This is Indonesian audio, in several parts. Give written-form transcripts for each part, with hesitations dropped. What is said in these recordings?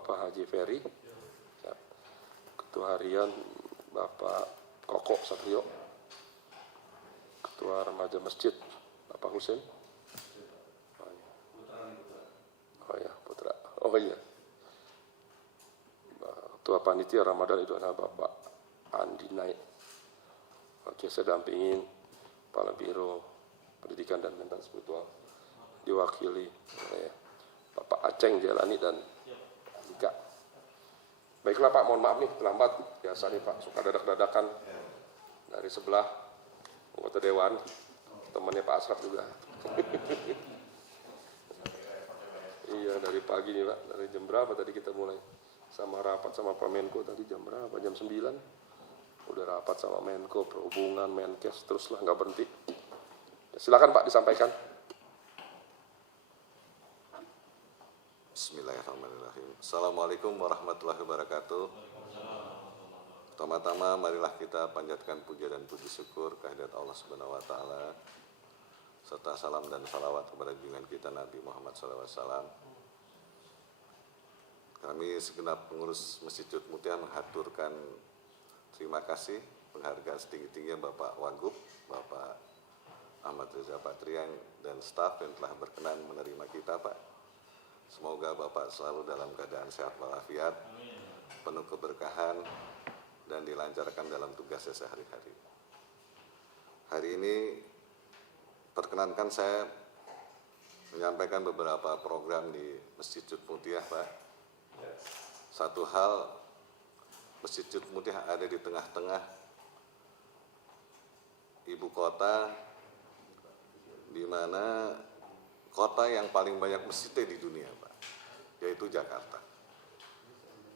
Bapak Haji Ferry, Ketua Harian Bapak Koko Satrio, Ketua Remaja Masjid Bapak Husin. Oh ya, Putra. Oh iya. Ketua Panitia Ramadan itu adalah Bapak Andi Naik. Oke, saya dampingin Kepala Biro Pendidikan dan Mental Spiritual, diwakili oleh Bapak Aceng Jalani dan Dika. Baiklah Pak, mohon maaf nih terlambat. Biasa nih Pak, suka dadak-dadakan dari sebelah anggota Dewan, temannya Pak Asraf juga. Iya, dari pagi nih Pak, dari jam berapa tadi kita mulai? Sama rapat sama Pak Menko tadi jam berapa? Jam 9. Udah rapat sama Menko, Perhubungan, Menkes, teruslah nggak berhenti. Silakan Pak disampaikan. Bismillahirrahmanirrahim. Assalamualaikum warahmatullahi wabarakatuh. Pertama-tama marilah kita panjatkan puja dan puji syukur kehadirat Allah Subhanahu wa taala serta salam dan salawat kepada junjungan kita Nabi Muhammad SAW. Kami segenap pengurus Masjid Jut Mutia mengaturkan terima kasih penghargaan setinggi-tingginya Bapak Wagub, Bapak Ahmad Reza Patriang dan staf yang telah berkenan menerima kita Pak. Semoga Bapak selalu dalam keadaan sehat walafiat, penuh keberkahan, dan dilancarkan dalam tugasnya sehari-hari. Hari ini perkenankan saya menyampaikan beberapa program di Masjid Jut Mutia Pak. Satu hal, Masjid Jut Mutia ada di tengah-tengah ibu kota, di mana kota yang paling banyak masjidnya di dunia, Pak, yaitu Jakarta.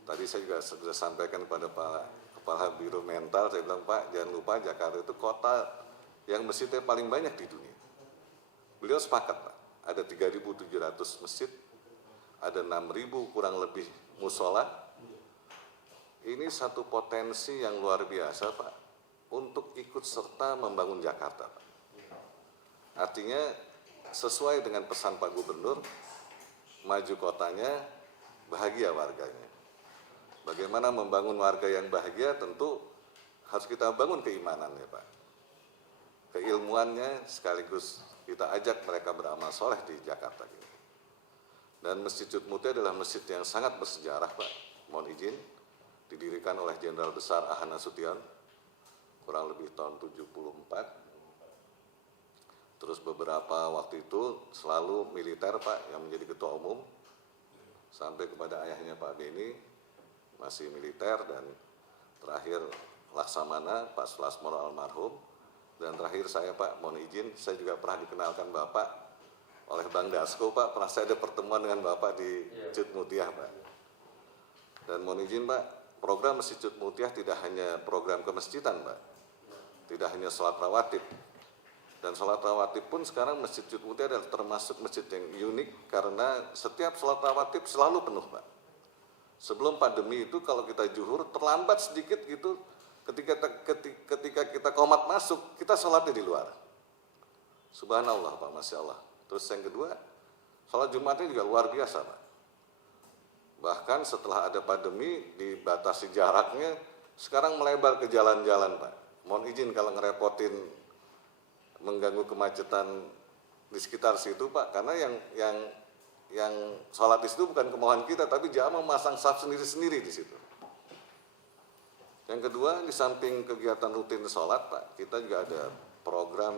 Tadi saya juga sudah sampaikan kepada Pak Kepala Biro Mental, saya bilang, Pak, jangan lupa Jakarta itu kota yang masjidnya paling banyak di dunia. Beliau sepakat, Pak, ada 3.700 masjid, ada 6.000 kurang lebih musola. Ini satu potensi yang luar biasa, Pak, untuk ikut serta membangun Jakarta, Pak. Artinya sesuai dengan pesan Pak Gubernur, maju kotanya, bahagia warganya. Bagaimana membangun warga yang bahagia, tentu harus kita bangun keimanannya, Pak. Keilmuannya sekaligus kita ajak mereka beramal soleh di Jakarta ini. Dan Masjid Jut Mutia adalah masjid yang sangat bersejarah, Pak. Mohon izin, didirikan oleh Jenderal Besar Aha Nasution kurang lebih tahun 74. Terus beberapa waktu itu selalu militer, Pak, yang menjadi ketua umum, sampai kepada ayahnya Pak Beni masih militer, dan terakhir Laksamana Pak Sulasmoro almarhum, dan terakhir saya, Pak, mohon izin, saya juga pernah dikenalkan Bapak oleh Bang Dasko, Pak, pernah saya ada pertemuan dengan Bapak di Jut Mutia, Pak. Dan mohon izin, Pak, program Masjid Jut Mutia tidak hanya program kemasjidan, Pak, tidak hanya sholat rawatib. Dan sholat rawatib pun sekarang Masjid Jut Mutia adalah termasuk masjid yang unik karena setiap sholat rawatib selalu penuh, Pak. Sebelum pandemi itu kalau kita zuhur terlambat sedikit gitu, ketika kita qomat masuk, kita sholatnya di luar. Subhanallah, Pak, Masya Allah. Terus yang kedua, sholat Jumatnya juga luar biasa, Pak. Bahkan setelah ada pandemi, dibatasi jaraknya, sekarang melebar ke jalan-jalan, Pak. Mohon izin kalau ngerepotin, mengganggu kemacetan di sekitar situ, Pak, karena yang sholat di situ bukan kemauan kita, tapi jamaah memasang saf sendiri-sendiri di situ. Yang kedua, di samping kegiatan rutin sholat, Pak, kita juga ada program,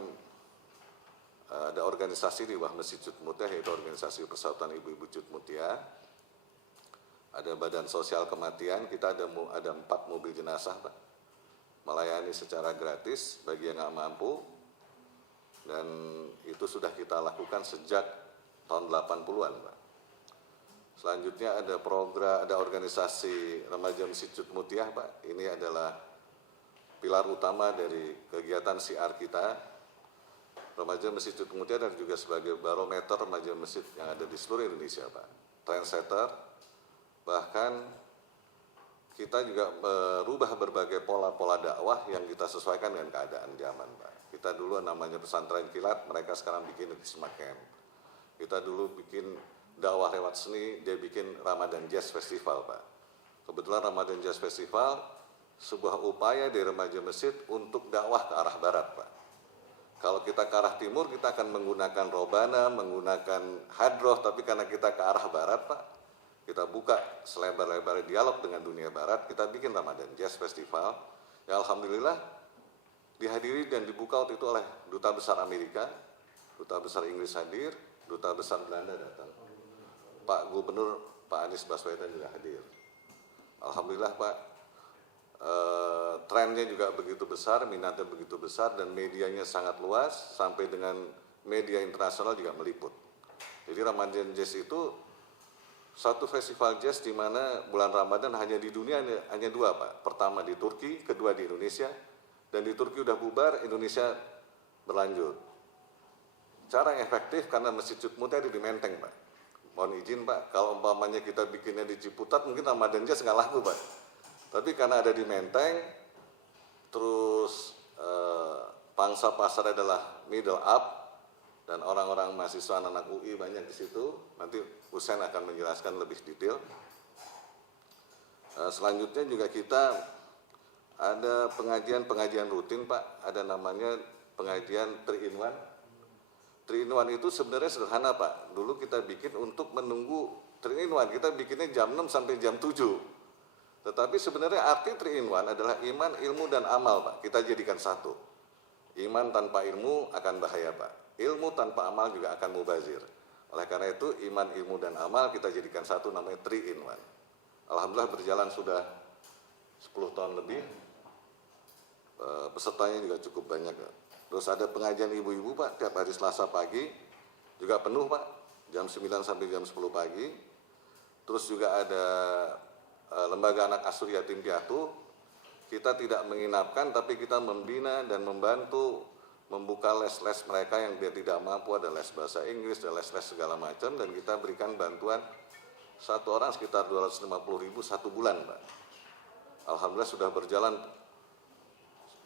ada organisasi di bawah Masjid Jut Mutia, yaitu Organisasi Persaudaraan Ibu-Ibu Jut Mutia. Ada Badan Sosial Kematian, kita ada 4 mobil jenazah, Pak, melayani secara gratis bagi yang nggak mampu, dan itu sudah kita lakukan sejak tahun 80-an, Pak. Selanjutnya ada program, ada organisasi Remaja Masjid Jut Mutia, Pak. Ini adalah pilar utama dari kegiatan siar kita. Remaja Masjid Jut Mutia dan juga sebagai barometer remaja masjid yang ada di seluruh Indonesia, Pak. Trendsetter, bahkan kita juga merubah berbagai pola-pola dakwah yang kita sesuaikan dengan keadaan zaman, Pak. Kita dulu namanya pesantren kilat, mereka sekarang bikin Wisma Camp. Kita dulu bikin dakwah lewat seni, dia bikin Ramadan Jazz Festival, Pak. Kebetulan Ramadan Jazz Festival sebuah upaya dari remaja masjid untuk dakwah ke arah barat, Pak. Kalau kita ke arah timur, kita akan menggunakan robana, menggunakan hadroh, tapi karena kita ke arah barat, Pak, kita buka selebar-lebar dialog dengan dunia barat, kita bikin Ramadan Jazz Festival. Ya alhamdulillah dihadiri dan dibuka waktu itu oleh Duta Besar Amerika, Duta Besar Inggris hadir, Duta Besar Belanda datang. Pak Gubernur, Pak Anies Baswedan juga hadir. Alhamdulillah Pak, trennya juga begitu besar, minatnya begitu besar, dan medianya sangat luas, sampai dengan media internasional juga meliput. Jadi Ramadan Jazz itu satu festival jazz di mana bulan Ramadan hanya di dunia hanya dua, Pak. Pertama di Turki, kedua di Indonesia, dan di Turki udah bubar, Indonesia berlanjut. Cara yang efektif karena Masjid Cutmutia ada di Menteng, Pak. Mohon izin, Pak, kalau umpamanya kita bikinnya di Ciputat, mungkin Ramadan Jazz nggak laku, Pak. Tapi karena ada di Menteng, terus pangsa pasar adalah middle up, dan orang-orang mahasiswa anak UI banyak di situ. Nanti Husain akan menjelaskan lebih detail. Selanjutnya juga kita ada pengajian rutin, Pak. Ada namanya pengajian 3-in-1. 3-in-1 itu sebenarnya sederhana, Pak. Dulu kita bikin untuk menunggu 3-in-1, kita bikinnya jam 6 sampai jam 7. Tetapi sebenarnya arti 3-in-1 adalah iman, ilmu, dan amal, Pak. Kita jadikan satu. Iman tanpa ilmu akan bahaya, Pak. Ilmu tanpa amal juga akan mubazir. Oleh karena itu, iman, ilmu, dan amal kita jadikan satu, namanya 3-in-1. Alhamdulillah berjalan sudah 10 tahun lebih. Pesertanya juga cukup banyak. Terus ada pengajian ibu-ibu, Pak, tiap hari Selasa pagi. Juga penuh, Pak. Jam 9 sampai jam 10 pagi. Terus juga ada lembaga anak asuh yatim piatu. Kita tidak menginapkan, tapi kita membina dan membantu membuka les-les mereka yang dia tidak mampu. Ada les bahasa Inggris, ada les-les segala macam, dan kita berikan bantuan satu orang sekitar 250.000 satu bulan, Pak. Alhamdulillah sudah berjalan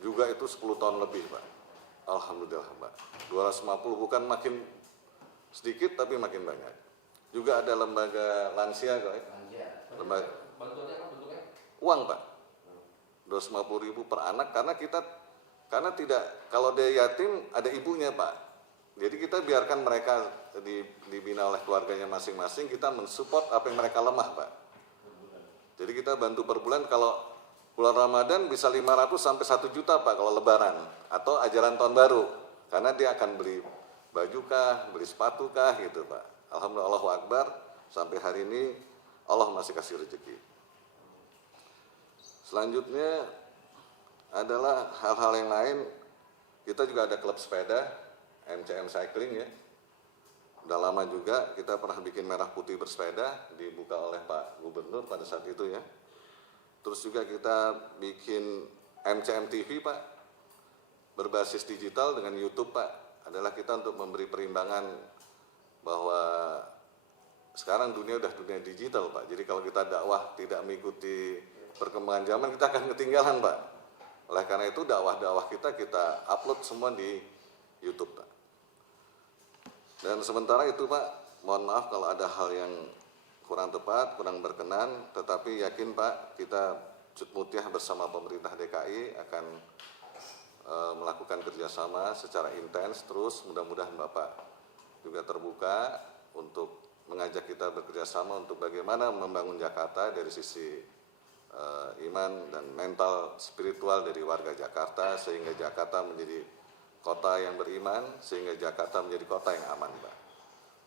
juga itu 10 tahun lebih, Pak. Alhamdulillah, Pak. 250 bukan makin sedikit tapi makin banyak. Juga ada lembaga lansia, Pak. Lembaga uang, Pak. 250.000 per anak, karena tidak, kalau dia yatim ada ibunya, Pak. Jadi kita biarkan mereka dibina oleh keluarganya masing-masing, kita mensupport apa yang mereka lemah, Pak. Jadi kita bantu per bulan, kalau bulan Ramadan bisa 500 sampai 1 juta, Pak, kalau lebaran atau ajaran tahun baru. Karena dia akan beli baju kah, beli sepatu kah gitu, Pak. Alhamdulillah, Allahu Akbar, sampai hari ini Allah masih kasih rezeki. Selanjutnya adalah hal-hal yang lain. Kita juga ada klub sepeda, MCM Cycling ya. Udah lama juga kita pernah bikin merah putih bersepeda, dibuka oleh Pak Gubernur pada saat itu ya. Terus juga kita bikin MCM TV, Pak, berbasis digital dengan YouTube, Pak. Adalah kita untuk memberi perimbangan bahwa sekarang dunia udah dunia digital, Pak. Jadi kalau kita dakwah tidak mengikuti perkembangan zaman, kita akan ketinggalan, Pak. Oleh karena itu dakwah-dakwah kita upload semua di YouTube, Pak. Dan sementara itu, Pak, mohon maaf kalau ada hal yang kurang tepat, kurang berkenan, tetapi yakin, Pak, kita Cutmutia bersama pemerintah DKI akan melakukan kerjasama secara intens terus. Mudah-mudahan Bapak juga terbuka untuk mengajak kita bekerjasama untuk bagaimana membangun Jakarta dari sisi iman dan mental spiritual dari warga Jakarta, sehingga Jakarta menjadi kota yang beriman, sehingga Jakarta menjadi kota yang aman, Pak.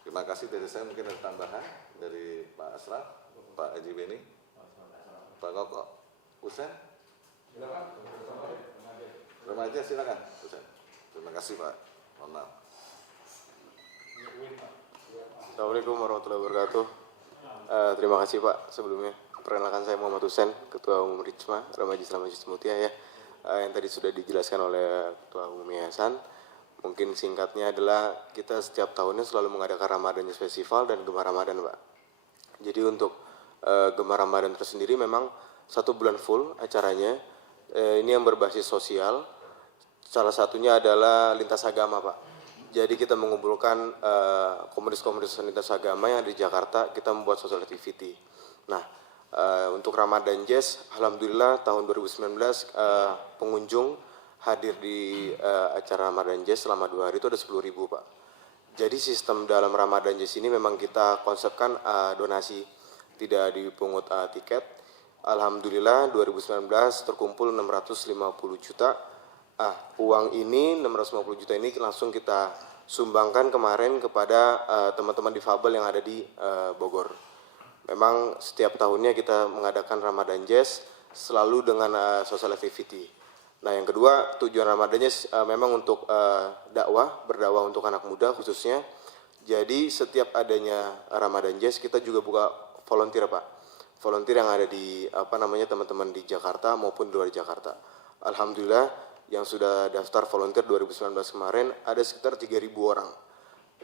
Terima kasih dari saya. Mungkin ada tambahan dari Pak Asraf, Pak Haji Beni, Pak Koko, Husain. Remaja silakan, Husain. Terima kasih, Pak. Mohon maaf. Assalamualaikum warahmatullahi wabarakatuh. Terima kasih, Pak, sebelumnya. Perkenalkan, saya Muhammad Husain, Ketua Umum Rijma, Remaja Islam Masjid Cutmutia ya. Yang tadi sudah dijelaskan oleh Ketua Umum Yayasan. Mungkin singkatnya adalah kita setiap tahunnya selalu mengadakan Ramadan Jazz Festival dan Gemar Ramadan, Pak. Jadi untuk Gemar Ramadan tersendiri memang 1 bulan full acaranya. Ini yang berbasis sosial. Salah satunya adalah lintas agama, Pak. Jadi kita mengumpulkan komunitas-komunitas lintas agama yang ada di Jakarta, kita membuat social activity. Nah, untuk Ramadan Jazz, alhamdulillah tahun 2019 pengunjung hadir di acara Ramadan Jazz selama 2 hari itu ada 10.000 Pak. Jadi sistem dalam Ramadan Jazz ini memang kita konsepkan donasi, tidak dipungut tiket. Alhamdulillah 2019 terkumpul 650 juta. Uang ini 650 juta ini langsung kita sumbangkan kemarin kepada teman-teman difabel yang ada di Bogor. Memang setiap tahunnya kita mengadakan Ramadan Jazz selalu dengan social activity. Nah, yang kedua, tujuan Ramadan Jazz memang untuk berdakwah untuk anak muda khususnya. Jadi setiap adanya Ramadan Jazz kita juga buka volunteer Pak. Volunteer yang ada di teman-teman di Jakarta maupun di luar Jakarta. Alhamdulillah yang sudah daftar volunteer 2019 kemarin ada sekitar 3.000 orang.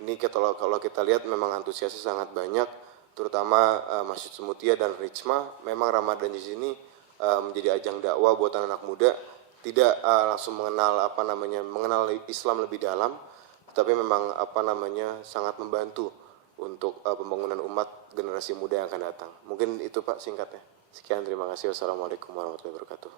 Ini kalau kita lihat memang antusiasnya sangat banyak, terutama Masjid Semutia dan Rijma. Memang Ramadan di sini menjadi ajang dakwah buat anak muda, tidak langsung mengenal Islam lebih dalam, tapi memang sangat membantu untuk pembangunan umat generasi muda yang akan datang. Mungkin itu Pak singkatnya. Sekian, terima kasih. Wassalamualaikum warahmatullahi wabarakatuh.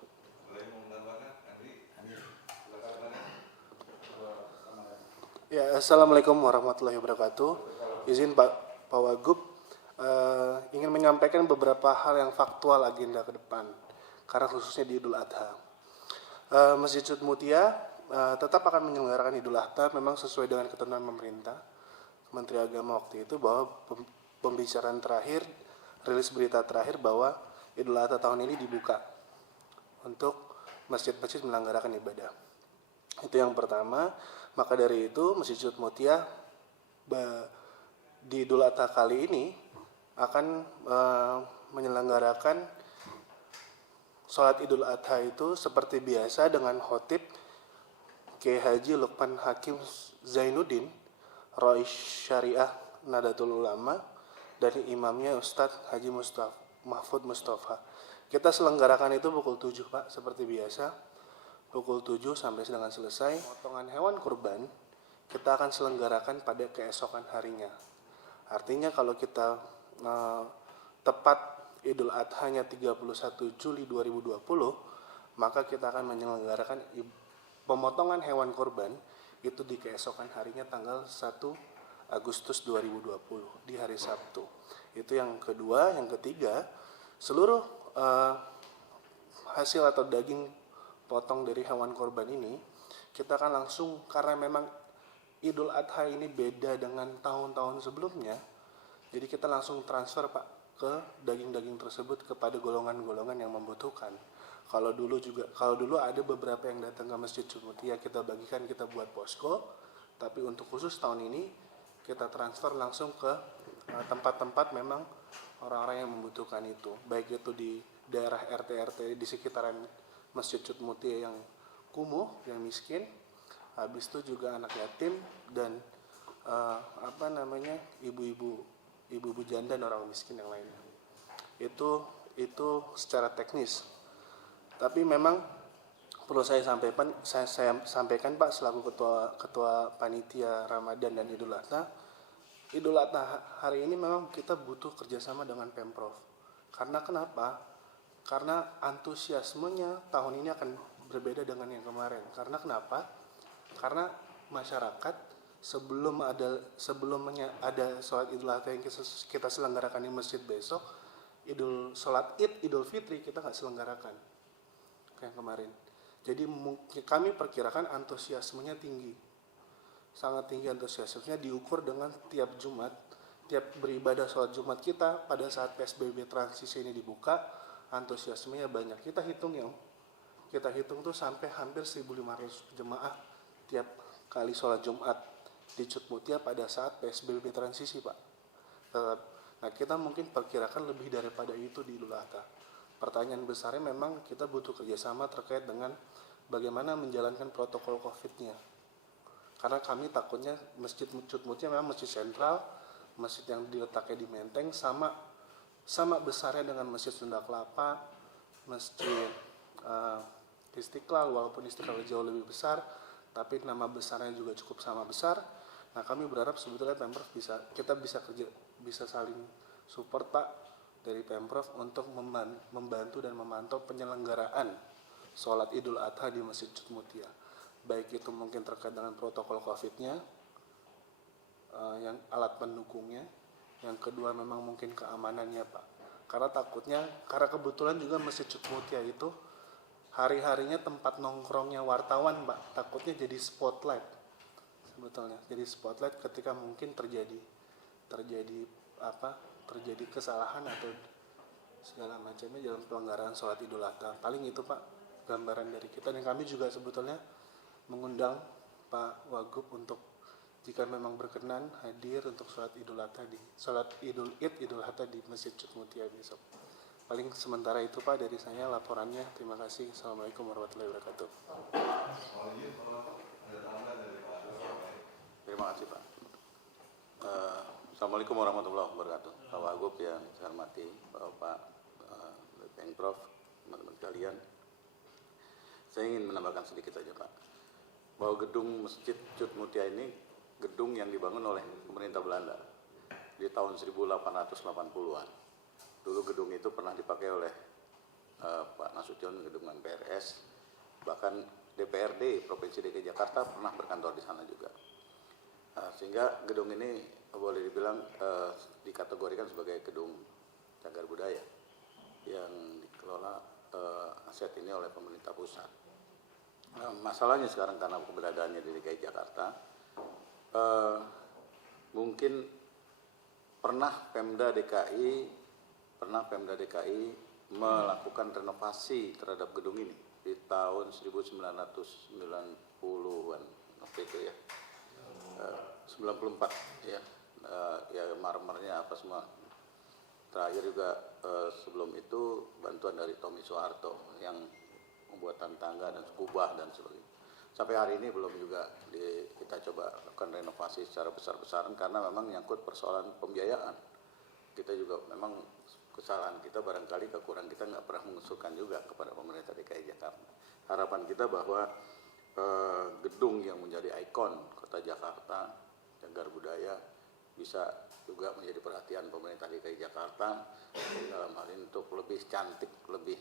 Ya, assalamualaikum warahmatullahi wabarakatuh. Izin Pak Wagub ingin menyampaikan beberapa hal yang faktual agenda ke depan, karena khususnya di Idul Adha. Masjid Sud Mutia tetap akan menyelenggarakan Idul Adha memang sesuai dengan ketentuan pemerintah, Menteri Agama waktu itu, bahwa pembicaraan terakhir, rilis berita terakhir bahwa Idul Adha tahun ini dibuka untuk masjid-masjid menyelenggarakan ibadah. Itu yang pertama. Maka dari itu Masjid Sud Mutia di Idul Adha kali ini akan menyelenggarakan sholat Idul Adha itu seperti biasa dengan khotib Kiai Haji Lukman Hakim Zainuddin, Rais Syariah Nadatul Ulama, dan imamnya Ustadz Haji Mahfud Mustafa. Kita selenggarakan itu pukul 7 Pak, seperti biasa. Pukul 7 sampai dengan selesai. Potongan hewan kurban kita akan selenggarakan pada keesokan harinya. Artinya kalau kita tepat Idul Adha-nya 31 Juli 2020, maka kita akan menyelenggarakan pemotongan hewan kurban itu di keesokan harinya tanggal 1 Agustus 2020 di hari Sabtu. Itu yang kedua. Yang ketiga, seluruh hasil atau daging potong dari hewan korban ini kita akan langsung, karena memang Idul Adha ini beda dengan tahun-tahun sebelumnya, jadi kita langsung transfer Pak ke daging-daging tersebut kepada golongan-golongan yang membutuhkan. Kalau dulu ada beberapa yang datang ke Masjid Sud Mutia, kita bagikan, kita buat posko, tapi untuk khusus tahun ini kita transfer langsung ke tempat-tempat memang orang-orang yang membutuhkan itu, baik itu di daerah RT-RT di sekitaran Masjid Sud Mutia yang kumuh, yang miskin, habis itu juga anak yatim dan ibu-ibu janda dan orang miskin yang lainnya. Itu secara teknis. Tapi memang perlu saya sampaikan Pak selaku ketua panitia Ramadan dan Idul Adha. Idul Adha hari ini memang kita butuh kerjasama dengan Pemprov. Karena kenapa? Karena antusiasmenya tahun ini akan berbeda dengan yang kemarin. Karena kenapa? Karena masyarakat sebelumnya ada sholat Idul Adha yang kita selenggarakan di masjid besok, sholat Idul Fitri kita nggak selenggarakan kayak kemarin. Jadi kami perkirakan antusiasmenya tinggi, sangat tinggi antusiasmenya, diukur dengan tiap Jumat, tiap beribadah sholat Jumat kita pada saat PSBB transisi ini dibuka, antusiasmenya banyak. Kita hitung tuh sampai hampir 1.500 jemaah tiap kali sholat Jumat di Sud Mutia pada saat PSBB transisi Pak. Nah kita mungkin perkirakan lebih daripada itu di Idul Adha. Pertanyaan besarnya memang kita butuh kerjasama terkait dengan bagaimana menjalankan protokol COVID-nya. Karena kami takutnya Masjid Sud Mutia memang masjid sentral, masjid yang diletaknya di Menteng, sama besarnya dengan Masjid Sunda Kelapa, Masjid Istiqlal, walaupun Istiqlal jauh lebih besar, tapi nama besarnya juga cukup sama besar. Nah, kami berharap sebetulnya Pemprov kita bisa saling support Pak dari Pemprov untuk membantu dan memantau penyelenggaraan sholat Idul Adha di Masjid Cut Mutia. Baik itu mungkin terkait dengan protokol COVID-nya, yang alat pendukungnya, yang kedua memang mungkin keamanannya Pak. Karena kebetulan juga Masjid Cut Mutia itu hari-harinya tempat nongkrongnya wartawan Pak, takutnya jadi spotlight sebetulnya. Jadi spotlight ketika mungkin terjadi kesalahan atau segala macamnya dalam pelanggaran sholat Idul Adha. Paling itu Pak gambaran dari kita, dan kami juga sebetulnya mengundang Pak Wagub untuk jika memang berkenan hadir untuk sholat Idul Adha Idul Adha di Masjid Cut Mutia besok. Paling sementara itu Pak dari saya laporannya. Terima kasih. Assalamualaikum warahmatullahi wabarakatuh. Terima kasih Pak. Assalamualaikum warahmatullahi wabarakatuh. Pak Wagub yang saya hormati, Bapak Pemprov, teman-teman sekalian. Saya ingin menambahkan sedikit saja Pak, bahwa gedung Masjid Cut Mutia ini gedung yang dibangun oleh pemerintah Belanda di tahun 1880-an. Dulu gedung itu pernah dipakai oleh Pak Nasution, gedung MPRS, bahkan DPRD Provinsi DKI Jakarta pernah berkantor di sana juga. Sehingga gedung ini boleh dibilang dikategorikan sebagai gedung cagar budaya yang dikelola aset ini oleh pemerintah pusat. Masalahnya sekarang karena keberadaannya di DKI Jakarta, mungkin pernah Pemda DKI melakukan renovasi terhadap gedung ini di tahun 1990-an waktu itu ya, 94 ya, ya marmernya apa semua. Terakhir juga sebelum itu bantuan dari Tommy Soeharto yang pembuatan tangga dan kubah dan sebagainya. Sampai hari ini belum juga kita coba lakukan renovasi secara besar-besaran karena memang nyangkut persoalan pembiayaan. Kita juga memang kesalahan kita barangkali kekurangan kita nggak pernah mengusulkan juga kepada pemerintah DKI Jakarta. Harapan kita bahwa gedung yang menjadi ikon kota Jakarta, cagar budaya, bisa juga menjadi perhatian pemerintah DKI Jakarta dalam hal ini untuk lebih cantik, lebih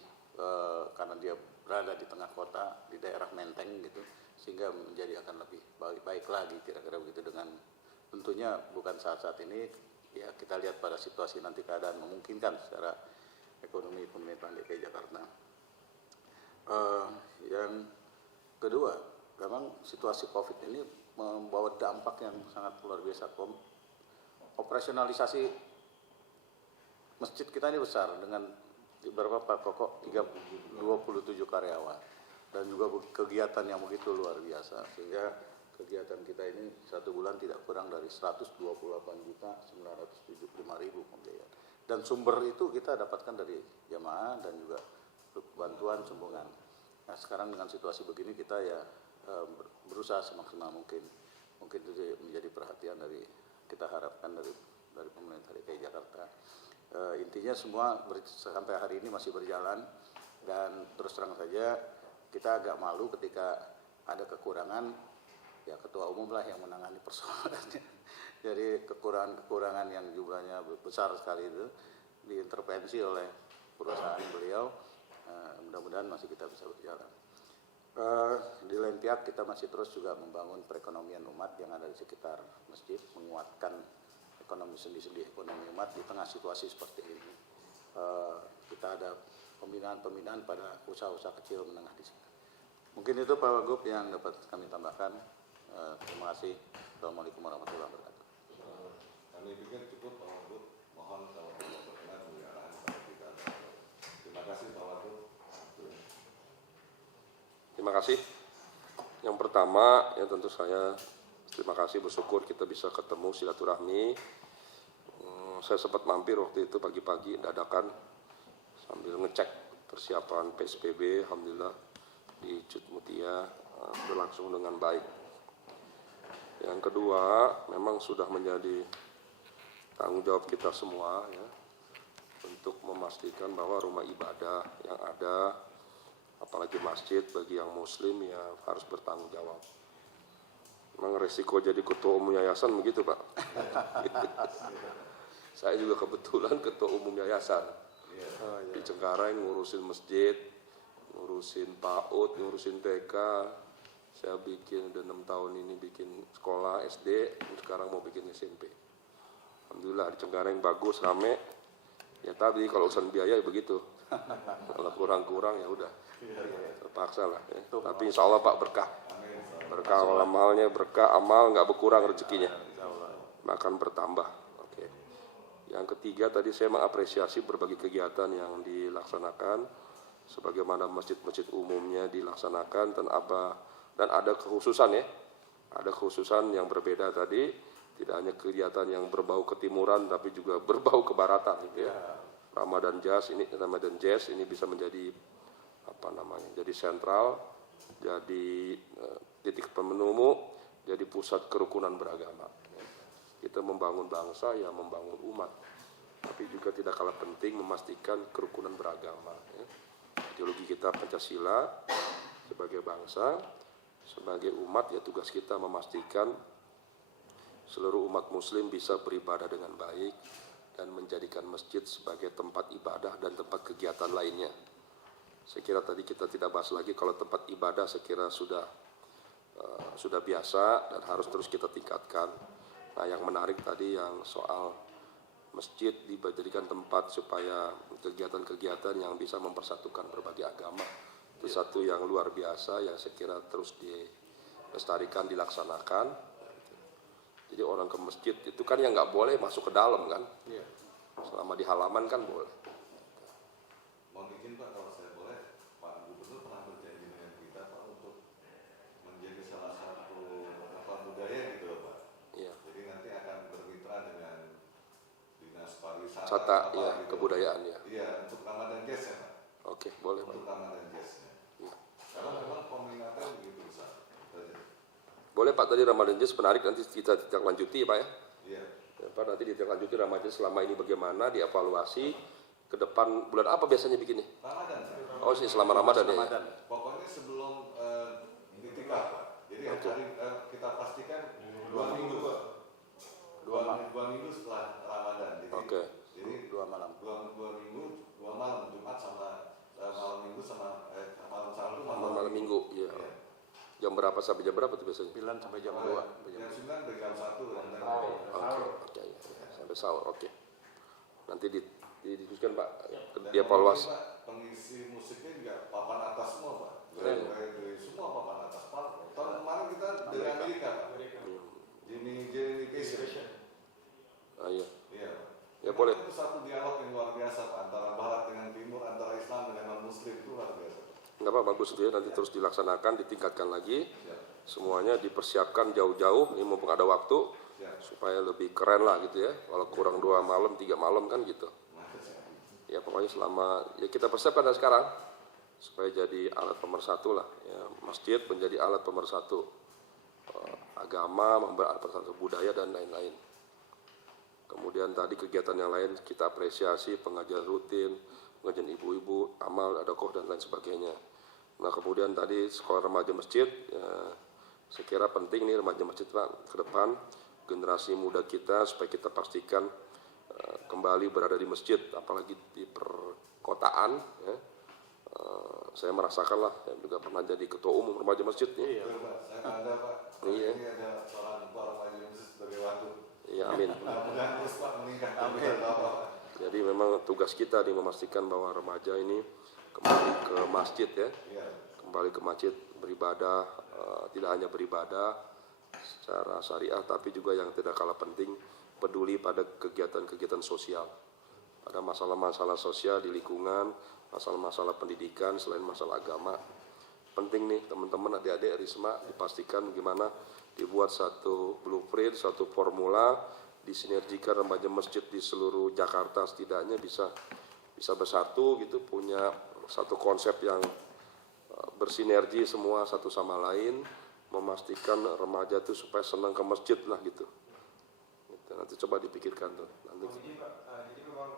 karena dia berada di tengah kota, di daerah Menteng gitu, sehingga menjadi akan lebih baik lagi kira-kira begitu. Dengan tentunya bukan saat-saat ini ya, kita lihat pada situasi nanti keadaan memungkinkan secara ekonomi pemerintahan DKI Jakarta. Yang kedua, memang situasi COVID ini membawa dampak yang sangat luar biasa. Operasionalisasi masjid kita ini besar dengan beberapa pokok 27 karyawan dan juga kegiatan yang begitu luar biasa, sehingga kegiatan kita ini satu bulan tidak kurang dari 128.975.000 pembiayaan, dan sumber itu kita dapatkan dari jamaah dan juga bantuan sumbangan. Nah sekarang dengan situasi begini kita ya berusaha semaksimal mungkin itu menjadi perhatian dari kita harapkan dari pemerintah DKI Jakarta. Intinya semua sampai hari ini masih berjalan, dan terus terang saja kita agak malu ketika ada kekurangan, ya ketua umum lah yang menangani persoalannya. Jadi kekurangan yang jumlahnya besar sekali itu diintervensi oleh perusahaan beliau. Mudah-mudahan masih kita bisa berjalan. Di lain pihak kita masih terus juga membangun perekonomian umat yang ada di sekitar masjid, menguatkan ekonomi sendi-sendi ekonomi umat di tengah situasi seperti ini. Kita ada pembinaan pada usaha-usaha kecil menengah di sini. Mungkin itu Pak Wagub yang dapat kami tambahkan. Terima kasih. Assalamualaikum warahmatullahi wabarakatuh. Kami pikir cukup Pak Wagub. Mohon kalau berkenan beliau arahan pada kita. Terima kasih Pak Wagub. Terima kasih. Yang pertama, ya tentu saya terima kasih, bersyukur kita bisa ketemu silaturahmi. Saya sempat mampir waktu itu pagi-pagi dadakan sambil ngecek persiapan PSBB, alhamdulillah di Cut Mutia berlangsung dengan baik. Yang kedua, memang sudah menjadi tanggung jawab kita semua ya, untuk memastikan bahwa rumah ibadah yang ada, apalagi masjid bagi yang muslim ya harus bertanggung jawab. Memang resiko jadi ketua umum yayasan begitu Pak. Saya juga kebetulan ketua umum yayasan. Di Cengkareng ngurusin masjid, ngurusin PAUD, ngurusin TK. Saya bikin udah 6 tahun ini bikin sekolah SD, sekarang mau bikin SMP. Alhamdulillah di Cengkareng bagus, rame. Ya tadi kalau urusan biaya ya begitu. Kalau kurang-kurang ya udah. Terpaksa lah ya. Tapi insya Allah Pak berkah. Berkah amalnya, berkah amal nggak berkurang rezekinya. Bahkan bertambah. Oke. Yang ketiga tadi saya mengapresiasi berbagai kegiatan yang dilaksanakan. Sebagaimana masjid-masjid umumnya dilaksanakan dan ada kekhususan ya. Ada kekhususan yang berbeda tadi, tidak hanya kegiatan yang berbau ketimuran tapi juga berbau kebaratan gitu ya. Ramadan Jazz ini bisa menjadi jadi sentral, jadi titik penemu, jadi pusat kerukunan beragama. Kita membangun bangsa ya membangun umat, tapi juga tidak kalah penting memastikan kerukunan beragama. Ya. Ideologi kita Pancasila sebagai bangsa, sebagai umat ya tugas kita memastikan seluruh umat muslim bisa beribadah dengan baik dan menjadikan masjid sebagai tempat ibadah dan tempat kegiatan lainnya. Saya kira tadi kita tidak bahas lagi kalau tempat ibadah saya kira sudah biasa dan harus terus kita tingkatkan. Nah yang menarik tadi yang soal masjid dijadikan tempat supaya kegiatan-kegiatan yang bisa mempersatukan berbagai agama. Itu satu yang luar biasa yang saya kira terus dilestarikan, dilaksanakan. Jadi orang ke masjid itu kan yang nggak boleh masuk ke dalam kan. Selama di halaman kan boleh. Mohon izin Pak, kalau saya boleh, Pak Gubernur pernah berjanji dengan kita Pak untuk menjadi salah satu budaya gitu Pak. Iya. Jadi nanti akan bermitra dengan dinas pariwisata. Wisata ya, gitu. kebudayaan ya. Iya, untuk Ramadan Jazz ya Pak. Oke, boleh Pak. Untuk Ramadan Jazznya. Iya. Karena memang peminatnya begitu besar. Boleh Pak, tadi Ramadan Jazz menarik, nanti kita tindak lanjuti Pak ya. Iya. Ya, Pak, nanti ditindaklanjuti lanjuti Ramadan selama ini bagaimana, dievaluasi ke depan bulan apa biasanya bikinnya? Ramadan Pak. Oh sih selama Ramadan ya. Pokoknya sebelum itikaf Pak. Jadi hari kita pastikan 2 minggu Pak. 2 minggu setelah Ramadan. Jadi, Oke. Jadi 2 malam. 2 minggu, 2 malam Jumat sama malam Minggu sama malam Sabtu Malam Minggu, iya. Iya. Jam berapa sampai jam berapa tuh biasanya? 9 sampai jam 2. Jam 9 dari jam 1 dan Oke, ya. Sampai sahur, oke. Nanti didiskusikan Pak, dia evaluasi. Pak, pengisi musiknya juga papan atas semua Pak. Iya. Dari semua papan atas Pak. Tahun kemarin kita dari Amerika Pak. Jimmy Page. Ah iya, Iya. ya boleh. Itu satu dialog yang luar biasa Pak, antara Barat dengan Timur, antara Islam dengan non-Muslim itu luar biasa. Nggak apa bagus itu ya, nanti terus dilaksanakan, ditingkatkan lagi. Ya. Semuanya dipersiapkan jauh-jauh, ini mumpung ada waktu, Ya. supaya lebih keren lah gitu ya. Kalau kurang 2 malam, 3 malam kan gitu. Ya pokoknya selama, ya kita persiapkan dari sekarang, supaya jadi alat pemersatu lah. Ya, masjid menjadi alat pemersatu agama, alat pemersatu budaya dan lain-lain. Kemudian tadi kegiatan yang lain kita apresiasi, pengajian rutin, pengajian ibu-ibu, amal, adokoh dan lain sebagainya. Nah kemudian tadi sekolah remaja masjid, ya, saya kira penting nih remaja masjid Pak ke depan, generasi muda kita supaya kita pastikan kembali berada di masjid, apalagi di perkotaan. Ya. Saya merasakan lah, saya juga pernah jadi ketua umum remaja masjid. Ya. Betul Pak, saya bangga Pak. Iya. Ini ada seorang ketua remaja masjid sebagai waktu. Ya amin. Mudah-mudahan terus Pak meningkat. Amin. Jadi memang tugas kita nih memastikan bahwa remaja ini kembali ke masjid ya. Iya. Kembali ke masjid beribadah, tidak hanya beribadah secara syariah tapi juga yang tidak kalah penting peduli pada kegiatan-kegiatan sosial, pada masalah-masalah sosial di lingkungan, masalah-masalah pendidikan selain masalah agama. Penting nih teman-teman adik-adik Risma dipastikan bagaimana dibuat satu blueprint, satu formula, disinergikan remaja masjid di seluruh Jakarta setidaknya bisa bersatu gitu, punya satu konsep yang bersinergi semua satu sama lain, memastikan remaja itu supaya senang ke masjid lah gitu. Nanti coba dipikirkan tuh. Nanti. Jadi memang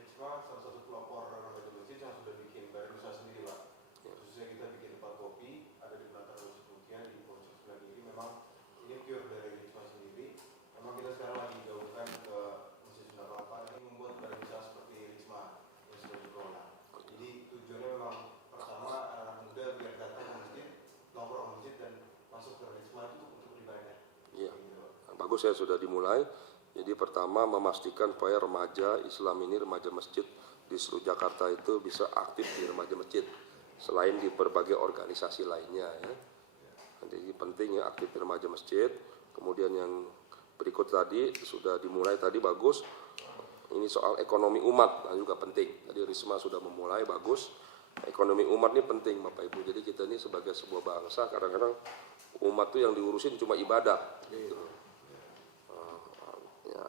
Risma salah satu pelopor remaja masjid yang sudah bikin badan usaha sendiri Pak. Khususnya kita bikin tempat kopi, ada di belakang Masjid Mutia di Pojok sebelah kiri. Memang ini fokus ya sudah dimulai. Jadi pertama memastikan supaya remaja Islam ini, remaja masjid di seluruh Jakarta itu bisa aktif di remaja masjid selain di berbagai organisasi lainnya ya. Jadi penting ya aktif di remaja masjid. Kemudian yang berikut tadi sudah dimulai tadi bagus. Ini soal ekonomi umat, nah juga penting. Tadi Risma sudah memulai bagus. Ekonomi umat ini penting Bapak Ibu. Jadi kita ini sebagai sebuah bangsa kadang-kadang umat tuh yang diurusin cuma ibadah. Gitu.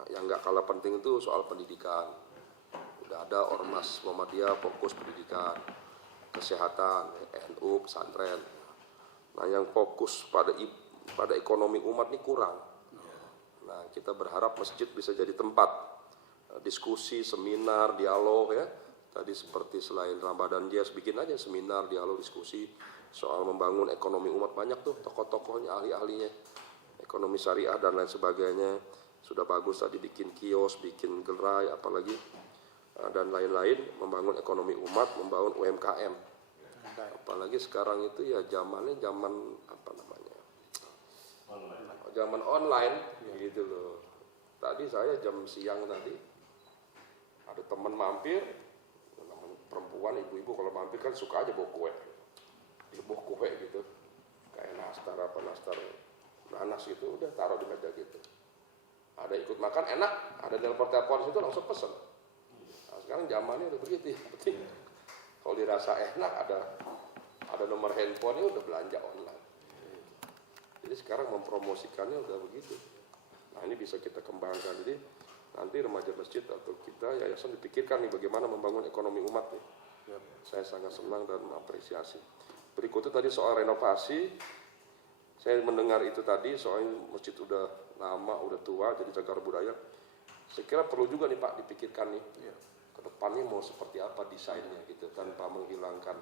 Yang nggak kalah penting itu soal pendidikan. Udah ada Ormas Muhammadiyah fokus pendidikan, kesehatan, NU, pesantren. Nah yang fokus pada ekonomi umat ini kurang. Nah kita berharap masjid bisa jadi tempat diskusi, seminar, dialog ya. Tadi seperti selain Ramadan Jazz bikin aja seminar, dialog, diskusi soal membangun ekonomi umat. Banyak tuh tokoh-tokohnya, ahli-ahlinya, ekonomi syariah dan lain sebagainya. Sudah bagus tadi bikin kios, bikin gerai, apalagi dan lain-lain, membangun ekonomi umat, membangun UMKM. Apalagi sekarang itu ya zamannya zaman apa namanya? Zaman online gitu loh. Tadi saya jam siang tadi ada teman mampir, perempuan ibu-ibu kalau mampir kan suka aja bawa kue. Dia bawa kue gitu. Kayak nastar nanas gitu, udah taruh di meja gitu. Ada ikut makan enak, ada telepon situ langsung pesen. Nah, sekarang zamannya udah begitu ya. Penting. Kalau dirasa enak ada nomor handphonenya udah belanja online. Jadi sekarang mempromosikannya udah begitu. Nah ini bisa kita kembangkan. Jadi nanti remaja masjid atau kita yayasan dipikirkan nih bagaimana membangun ekonomi umat nih. Saya sangat senang dan mengapresiasi. Berikutnya tadi soal renovasi. Saya mendengar itu tadi soal masjid udah lama, udah tua, jadi cagar budaya. Saya kira perlu juga nih Pak dipikirkan nih. Ke depannya mau seperti apa desainnya gitu, tanpa menghilangkan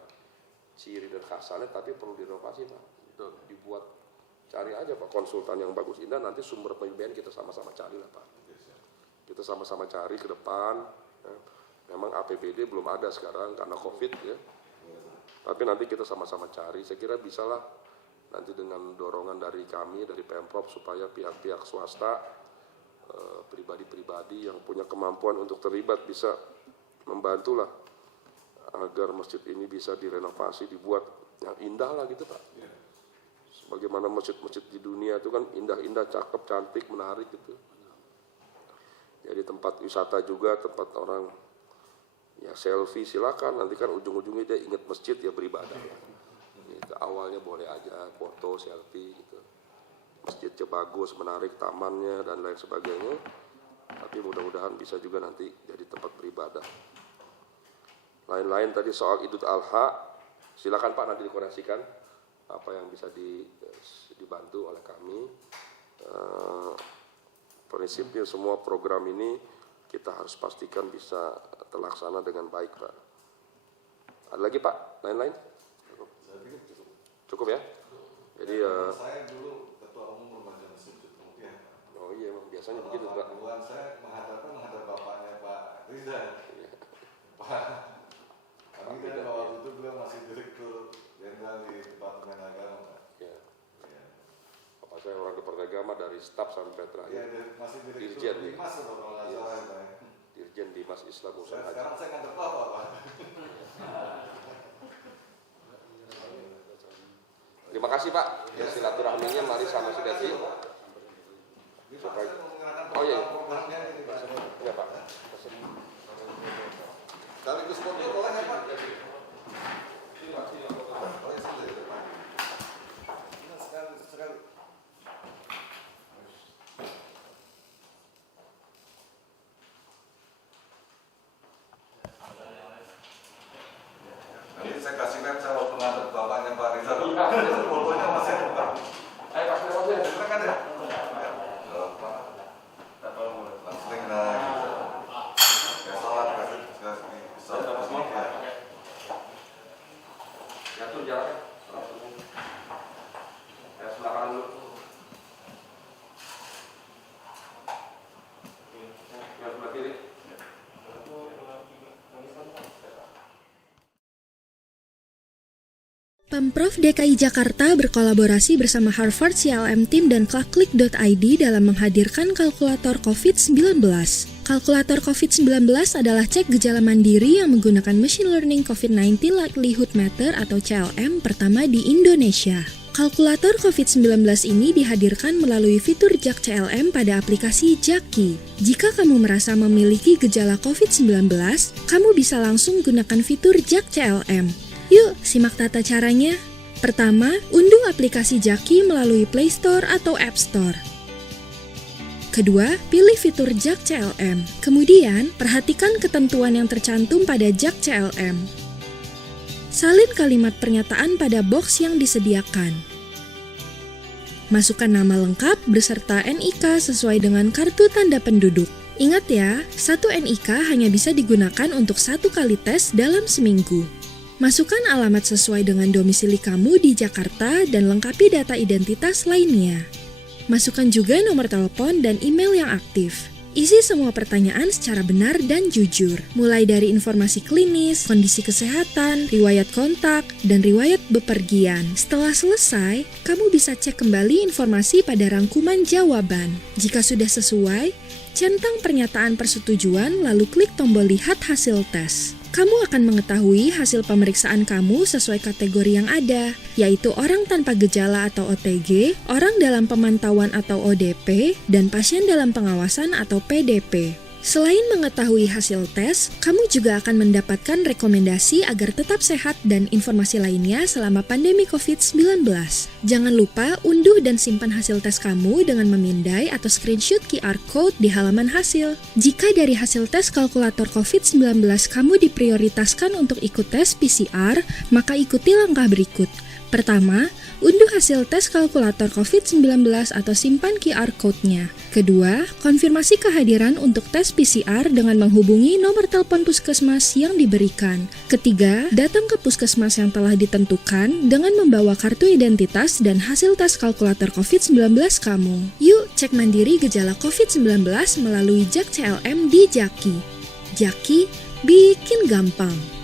ciri dan khasannya, tapi perlu direnovasi Pak. Dibuat, cari aja Pak konsultan yang bagus indah, nanti sumber pembiayaan kita sama-sama cari lah Pak. Kita sama-sama cari ke depan. Ya. Memang APBD belum ada sekarang karena COVID ya. Tapi nanti kita sama-sama cari. Saya kira bisalah nanti dengan dorongan dari kami, dari Pemprov supaya pihak-pihak swasta, pribadi-pribadi yang punya kemampuan untuk terlibat bisa membantulah agar masjid ini bisa direnovasi, dibuat yang indah lah gitu Pak. Sebagaimana masjid-masjid di dunia itu kan indah-indah, cakep, cantik, menarik gitu. Jadi tempat wisata juga, tempat orang ya selfie silakan, nanti kan ujung-ujungnya dia ingat masjid ya beribadah. Gitu, awalnya boleh aja foto, selfie gitu. Masjidnya bagus, menarik, tamannya dan lain sebagainya. Tapi mudah-mudahan bisa juga nanti jadi tempat beribadah. Lain-lain tadi soal Idul Adha, silakan Pak nanti dikoreksikan apa yang bisa dibantu oleh kami. Prinsipnya semua program ini kita harus pastikan bisa terlaksana dengan baik Pak. Ada lagi Pak? Lain-lain? Cukup ya? Jadi saya dulu ketua umum remaja masjid Mutia. Oh iya, biasanya begitu Pak. Duluan saya menghadap bapaknya Pak Riza. Pak, kami kan waktu itu beliau masih direktur jenderal di Departemen Agama Pak. Ya. Bapak saya orang Departemen Agama dari staf sampai terakhir. Iya, masih direktur Dirjen, Dimas atau kalau nggak salah Pak. Dirjen Dimas Islam Usaha Haji. Sekarang saya ngadep Bapak Pak. Terima kasih Pak. Ya, silaturahminya mari sama Sudeti. Oh iya. Ya Pak. Sekaligus protokolan ya Pak. Nanti saya kasih lihat saya waktu ngadep bapaknya Pak Riza. Fotonya masih ada. Ayo kasih fotonya. Silakan ya. Langsung naik. Ya salat kasih salat. Ya tuh jaraknya. Ya silakan dulu. Ya sebelah kiri. Pemprov DKI Jakarta berkolaborasi bersama Harvard CLM Team dan Clockclick.id dalam menghadirkan kalkulator COVID-19. Kalkulator COVID-19 adalah cek gejala mandiri yang menggunakan Machine Learning COVID-19 Likelihood Meter atau CLM pertama di Indonesia. Kalkulator COVID-19 ini dihadirkan melalui fitur JAK CLM pada aplikasi Jaki. Jika kamu merasa memiliki gejala COVID-19, kamu bisa langsung gunakan fitur JAK CLM. Yuk, simak tata caranya. Pertama, unduh aplikasi Jaki melalui Play Store atau App Store. Kedua, pilih fitur JAK CLM. Kemudian, perhatikan ketentuan yang tercantum pada JAK CLM. Salin kalimat pernyataan pada box yang disediakan. Masukkan nama lengkap beserta NIK sesuai dengan kartu tanda penduduk. Ingat ya, satu NIK hanya bisa digunakan untuk 1 kali tes dalam seminggu. Masukkan alamat sesuai dengan domisili kamu di Jakarta dan lengkapi data identitas lainnya. Masukkan juga nomor telepon dan email yang aktif. Isi semua pertanyaan secara benar dan jujur, mulai dari informasi klinis, kondisi kesehatan, riwayat kontak, dan riwayat bepergian. Setelah selesai, kamu bisa cek kembali informasi pada rangkuman jawaban. Jika sudah sesuai, centang pernyataan persetujuan lalu klik tombol lihat hasil tes. Kamu akan mengetahui hasil pemeriksaan kamu sesuai kategori yang ada, yaitu orang tanpa gejala atau OTG, orang dalam pemantauan atau ODP, dan pasien dalam pengawasan atau PDP. Selain mengetahui hasil tes, kamu juga akan mendapatkan rekomendasi agar tetap sehat dan informasi lainnya selama pandemi COVID-19. Jangan lupa unduh dan simpan hasil tes kamu dengan memindai atau screenshot QR Code di halaman hasil. Jika dari hasil tes kalkulator COVID-19 kamu diprioritaskan untuk ikut tes PCR, maka ikuti langkah berikut. Pertama, unduh hasil tes kalkulator COVID-19 atau simpan QR Code-nya. Kedua, konfirmasi kehadiran untuk tes PCR dengan menghubungi nomor telepon puskesmas yang diberikan. Ketiga, datang ke puskesmas yang telah ditentukan dengan membawa kartu identitas dan hasil tes kalkulator COVID-19 kamu. Yuk, cek mandiri gejala COVID-19 melalui JAK CLM di Jaki. Jaki, bikin gampang.